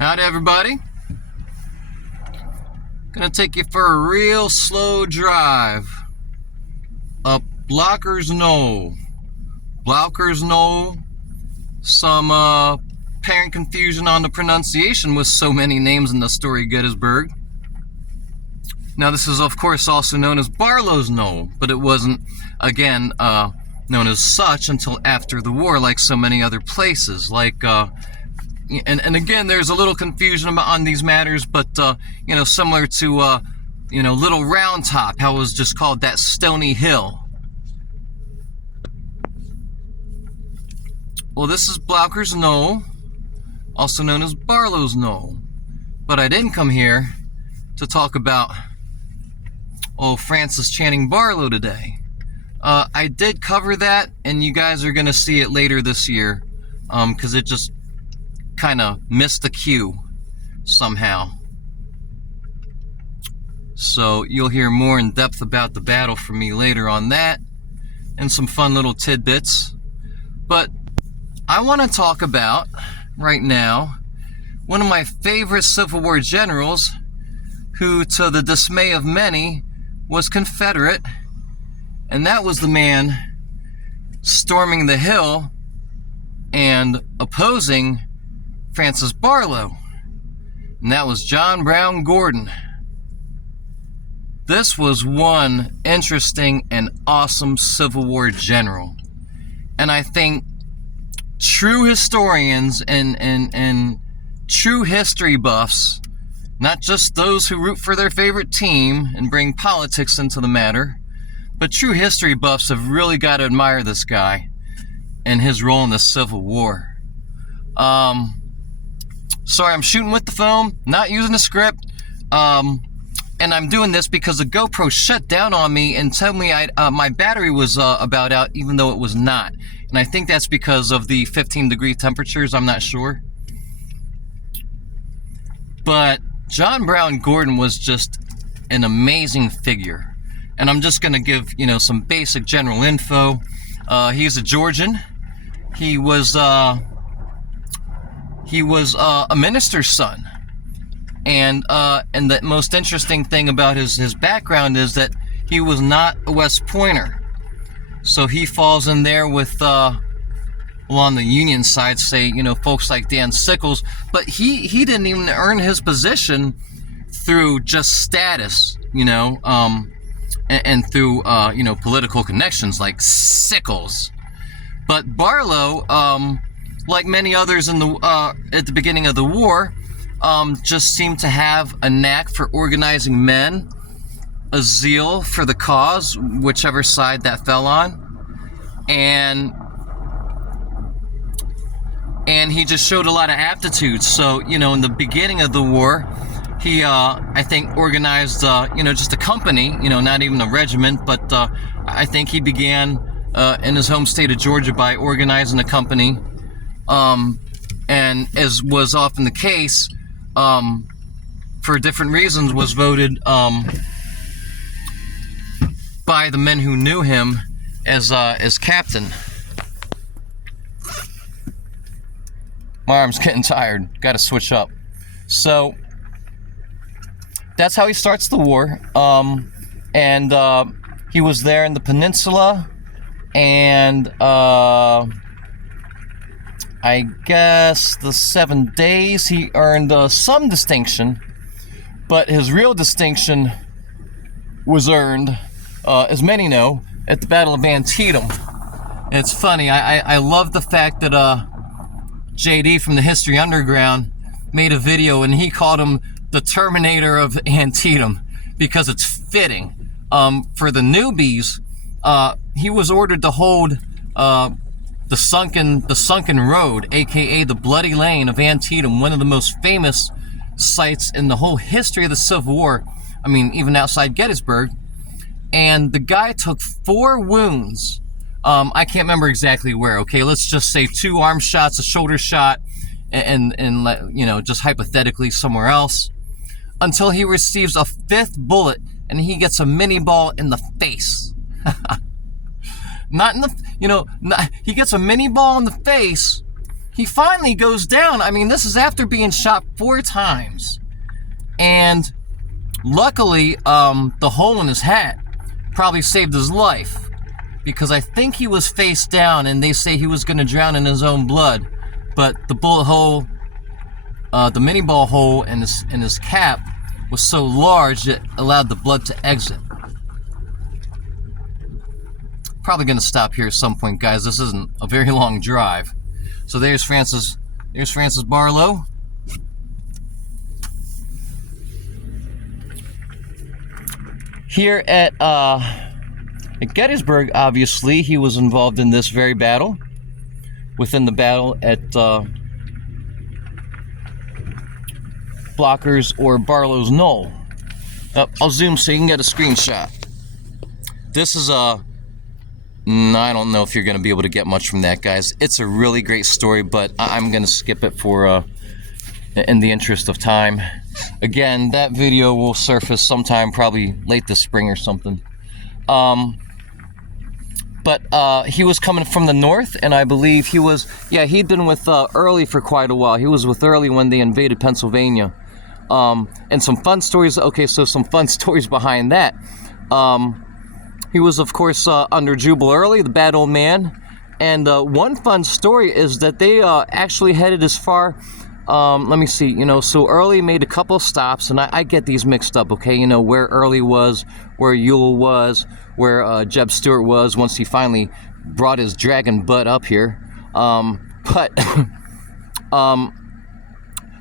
Howdy everybody. Gonna take you for a real slow drive up Knoll. Knoll. Some apparent confusion on the pronunciation with so many names in the story Gettysburg. Now this is of course also known as Barlow's Knoll, but it wasn't again known as such until after the war, like so many other places, like and again, there's a little confusion on these matters, but similar to Little Round Top, how it was just called that stony hill. Well, this is Blauker's Knoll, also known as Barlow's Knoll, but I didn't come here to talk about Francis Channing Barlow today. I did cover that, and you guys are gonna see it later this year, because it just kind of missed the cue somehow. So you'll hear more in depth about the battle from me later on that, and some fun little tidbits. But I want to talk about right now one of my favorite Civil War generals, who, to the dismay of many, was Confederate, and that was the man storming the hill and opposing Francis Barlow, and that was John Brown Gordon. This was one interesting and awesome Civil War general, and I think true historians and true history buffs, not just those who root for their favorite team and bring politics into the matter, but true history buffs have really got to admire this guy and his role in the Civil War. Sorry, I'm shooting with the phone, not using a script, and I'm doing this because the GoPro shut down on me and told me my battery was about out, even though it was not. And I think that's because of the 15-degree temperatures, I'm not sure. But John Brown Gordon was just an amazing figure. And I'm just going to give, some basic general info. He's a Georgian. He was a minister's son, and the most interesting thing about his background is that he was not a West Pointer, so he falls in there with on the Union side, say folks like Dan Sickles, but he didn't even earn his position through just status, and through political connections like Sickles. But Barlow, like many others in the at the beginning of the war, just seemed to have a knack for organizing men, a zeal for the cause, whichever side that fell on, and he just showed a lot of aptitude. So in the beginning of the war, he I think organized just a company, not even a regiment, but I think he began in his home state of Georgia by organizing a company. And as was often the case, for different reasons, was voted by the men who knew him as captain. My arm's getting tired. Got to switch up. So that's how he starts the war. And he was there in the peninsula, and I guess the 7 days he earned some distinction, but his real distinction was earned, as many know, at the Battle of Antietam. And it's funny, I love the fact that JD from the History Underground made a video and he called him the Terminator of Antietam, because it's fitting. For the newbies, he was ordered to hold the sunken road, aka the Bloody Lane of Antietam, one of the most famous sites in the whole history of the Civil War. I mean, even outside Gettysburg. And the guy took 4 wounds. I can't remember exactly where. Okay, let's just say 2 arm shots, a shoulder shot, and just hypothetically somewhere else, until he receives a 5th bullet and he gets a mini ball in the face. Not in the, he gets a mini ball in the face. he finally goes down. I mean, this is after being shot 4 times. And luckily, the hole in his hat probably saved his life, because I think he was face down, and they say he was going to drown in his own blood. But the bullet hole, the mini ball hole in his cap was so large it allowed the blood to exit. Probably going to stop here at some point, guys. This isn't a very long drive. So there's Francis Barlow. Here at Gettysburg, obviously, he was involved in this very battle. Within the battle at Blocker's or Barlow's Knoll. I'll zoom so you can get a screenshot. This is I don't know if you're going to be able to get much from that, guys. It's a really great story, but I'm going to skip it for in the interest of time. Again, that video will surface sometime probably late this spring or something. But he was coming from the north, and I believe he'd been with Early for quite a while. He was with Early when they invaded Pennsylvania. And some fun stories. Okay, so some fun stories behind that. He was, of course, under Jubal Early, the bad old man. And one fun story is that they actually headed as far, let me see, so Early made a couple stops, and I get these mixed up, okay? Where Early was, where Ewell was, where Jeb Stuart was once he finally brought his dragon butt up here. But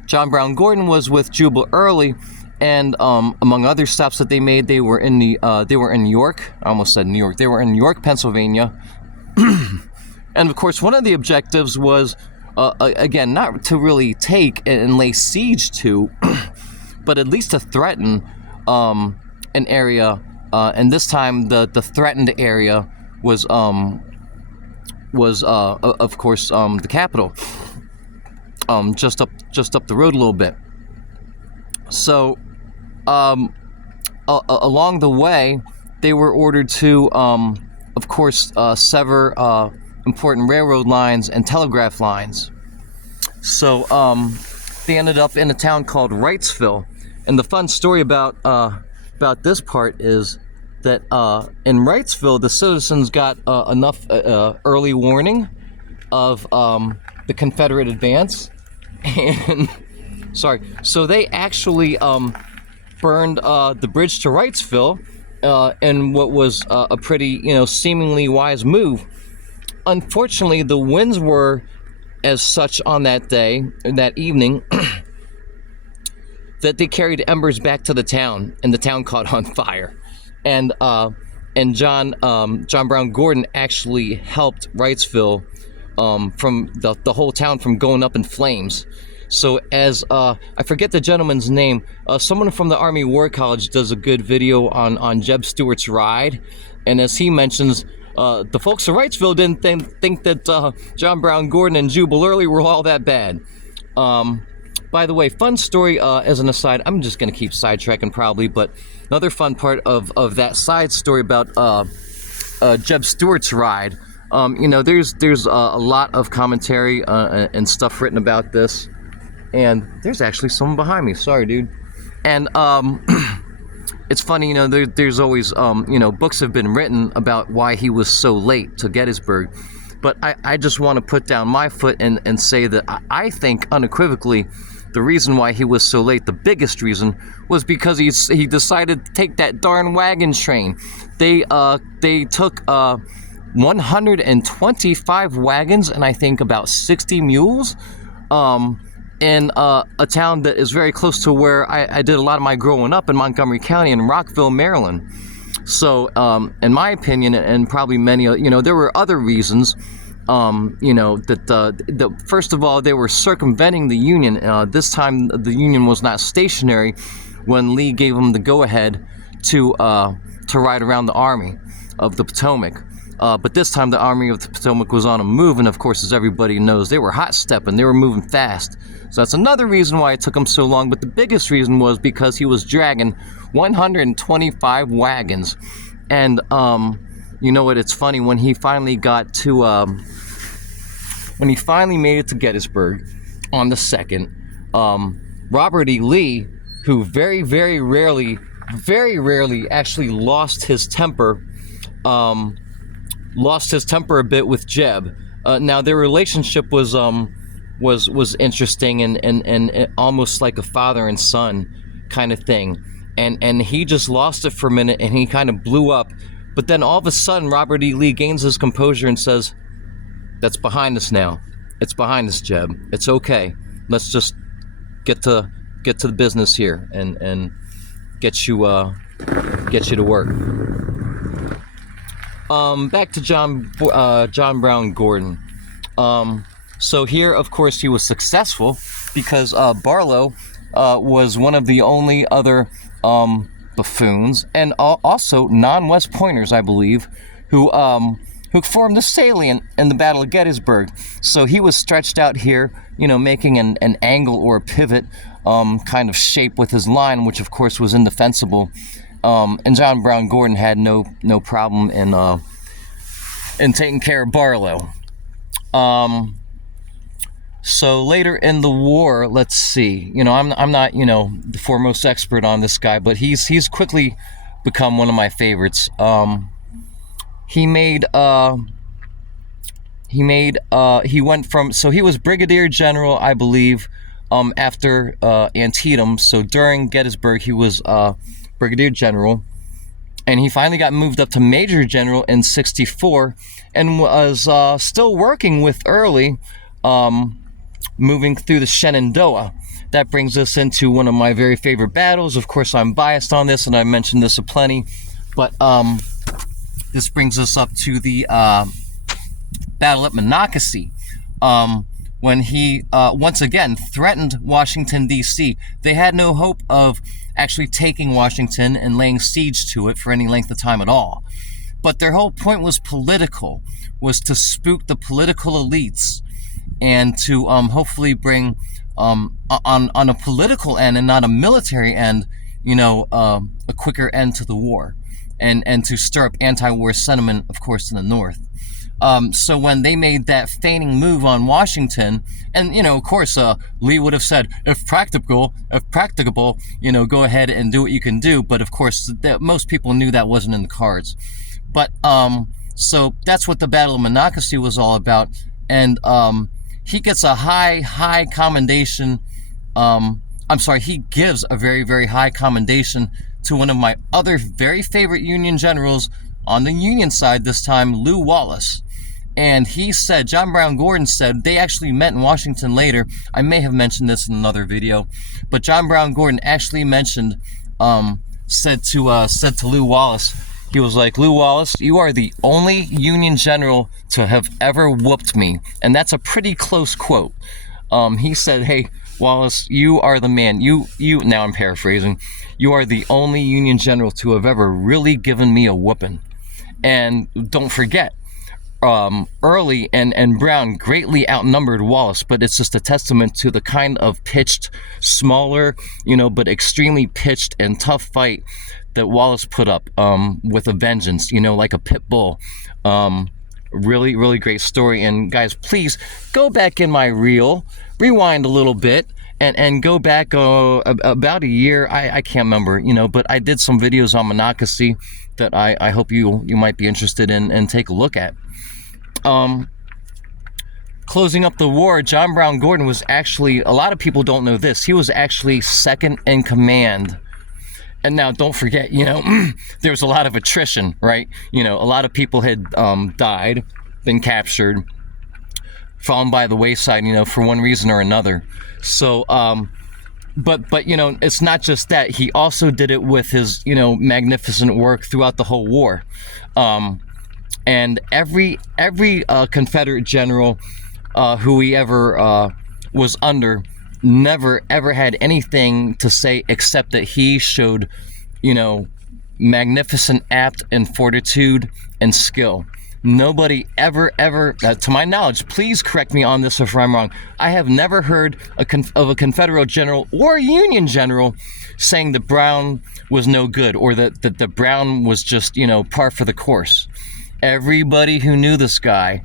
John Brown Gordon was with Jubal Early, and among other stops that they made, they were in York. I almost said New York. They were in York, Pennsylvania. And of course, one of the objectives was, again, not to really take and lay siege to, but at least to threaten an area. And this time, the threatened area was of course, the capital. Just up the road a little bit. So, along the way, they were ordered to, of course, sever important railroad lines and telegraph lines. So, they ended up in a town called Wrightsville. And the fun story about this part is that in Wrightsville, the citizens got enough early warning of the Confederate advance. And so they actually burned the bridge to Wrightsville in what was a pretty, seemingly wise move. Unfortunately, the winds were as such on that day, that evening, that they carried embers back to the town, and the town caught on fire. And John Brown Gordon actually helped Wrightsville from the whole town from going up in flames. So as I forget the gentleman's name, someone from the Army War College does a good video on Jeb Stuart's ride, and as he mentions, the folks of Wrightsville didn't think that John Brown Gordon and Jubal Early were all that bad. By the way, fun story as an aside, I'm just going to keep sidetracking probably, but another fun part of that side story about Jeb Stuart's ride, there's a lot of commentary and stuff written about this, and there's actually someone behind me, sorry dude. And it's funny, there's always, books have been written about why he was so late to Gettysburg, but I just want to put down my foot and say that I think unequivocally the reason why he was so late, the biggest reason, was because he decided to take that darn wagon train. They took 125 wagons and I think about 60 mules in a town that is very close to where I did a lot of my growing up in Montgomery County in Rockville, Maryland. So, in my opinion, and probably many, there were other reasons. That first of all, they were circumventing the Union. This time, the Union was not stationary when Lee gave them the go-ahead to ride around the Army of the Potomac. But this time, the Army of the Potomac was on a move, and of course, as everybody knows, they were hot-stepping. They were moving fast. So that's another reason why it took him so long. But the biggest reason was because he was dragging 125 wagons. And you know what? It's funny when he finally got to when he finally made it to Gettysburg on the 2nd, Robert E. Lee, who very rarely actually lost his temper a bit with Jeb. Now their relationship was interesting and almost like a father and son kind of thing. And he just lost it for a minute and he kind of blew up. But then all of a sudden, Robert E. Lee gains his composure and says, "That's behind us now. It's behind us, Jeb. It's okay. Let's just get to the business here and get you to work." Back to John Brown Gordon. So here, of course, he was successful because Barlow was one of the only other buffoons and also non-West Pointers, I believe, who formed the salient in the Battle of Gettysburg. So he was stretched out here, making an angle or a pivot kind of shape with his line, which of course was indefensible. And John Brown Gordon had no problem in taking care of Barlow. So later in the war, let's see. I'm not the foremost expert on this guy, but he's quickly become one of my favorites. He went from, so he was brigadier general, I believe, after Antietam. So during Gettysburg, he was brigadier general, and he finally got moved up to major general in '64, and was still working with Early, moving through the Shenandoah. That brings us into one of my very favorite battles. Of course, I'm biased on this, and I mentioned this aplenty, but this brings us up to the battle at Monocacy, when he once again threatened Washington, D.C. They had no hope of actually taking Washington and laying siege to it for any length of time at all. But their whole point was political, was to spook the political elites and to hopefully bring, on a political end and not a military end, a quicker end to the war, and to stir up anti-war sentiment, of course, in the North. So when they made that feigning move on Washington, and of course, Lee would have said, if practicable, go ahead and do what you can do. But of course, most people knew that wasn't in the cards. But so that's what the Battle of Monocacy was all about, and he gets a high commendation. He gives a very high commendation to one of my other very favorite Union generals on the Union side this time, Lew Wallace. And he said, John Brown Gordon said, they actually met in Washington later. I may have mentioned this in another video, but John Brown Gordon actually mentioned, said to Lew Wallace, he was like, "Lew Wallace, you are the only Union general to have ever whooped me." And that's a pretty close quote. He said, "Hey, Wallace, you are the man. You, now I'm paraphrasing, you are the only Union general to have ever really given me a whooping." And don't forget, Early and Brown greatly outnumbered Wallace, but it's just a testament to the kind of pitched, smaller, but extremely pitched and tough fight that Wallace put up with a vengeance, like a pit bull. Really great story. And guys, please go back in my reel, rewind a little bit, and go back about a year. I can't remember, but I did some videos on Monocacy that I hope you might be interested in and take a look at. Closing up the war, John Brown Gordon was actually, a lot of people don't know this, he was actually second in command. And now don't forget, there was a lot of attrition, right? A lot of people had died, been captured, fallen by the wayside, for one reason or another. So, but it's not just that. He also did it with his, magnificent work throughout the whole war. And every Confederate general who he ever was under never ever had anything to say except that he showed, magnificent apt and fortitude and skill. Nobody ever, to my knowledge, please correct me on this if I'm wrong, I have never heard of a Confederate general or a Union general saying that Brown was no good, or that Brown was just, par for the course. Everybody who knew this guy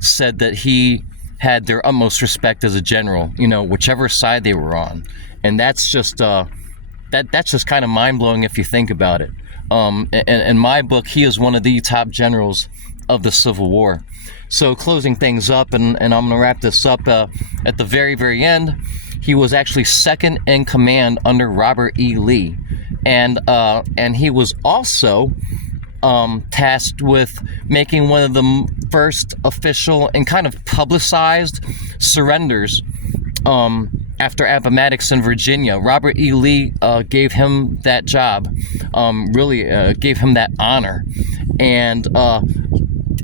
said that he had their utmost respect as a general, whichever side they were on. And that's just that's just kind of mind-blowing if you think about it. In my book, he is one of the top generals of the Civil War. So closing things up, and I'm going to wrap this up, at the very, very end, he was actually second in command under Robert E. Lee. And he was also tasked with making one of the first official and kind of publicized surrenders after Appomattox in Virginia. Robert E. Lee gave him that job, really gave him that honor. And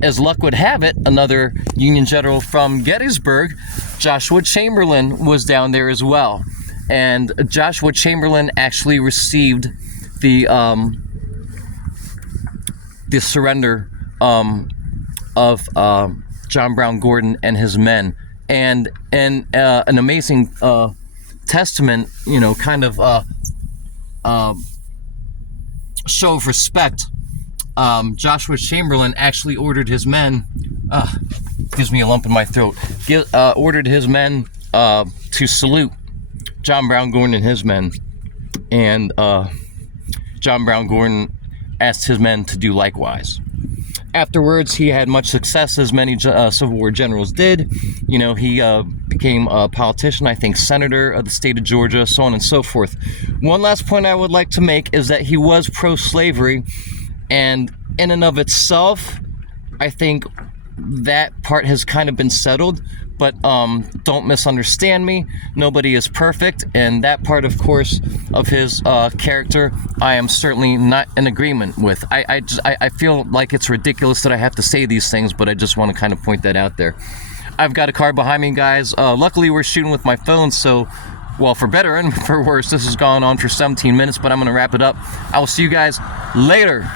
as luck would have it, another Union general from Gettysburg, Joshua Chamberlain, was down there as well. And Joshua Chamberlain actually received the surrender of John Brown Gordon and his men. And an amazing testament, kind of show of respect. Joshua Chamberlain actually ordered his men, gives me a lump in my throat, ordered his men to salute John Brown Gordon and his men. And John Brown Gordon asked his men to do likewise. Afterwards, he had much success, as many Civil War generals did. He became a politician, I think senator of the state of Georgia, so on and so forth. One last point I would like to make is that he was pro-slavery, and in and of itself, I think that part has kind of been settled. But don't misunderstand me. Nobody is perfect, and that part, of course, of his character, I am certainly not in agreement with. I feel like it's ridiculous that I have to say these things, but I just want to kind of point that out there. I've got a car behind me, guys. Luckily, we're shooting with my phone, so, well, for better and for worse, this has gone on for 17 minutes, but I'm going to wrap it up. I will see you guys later.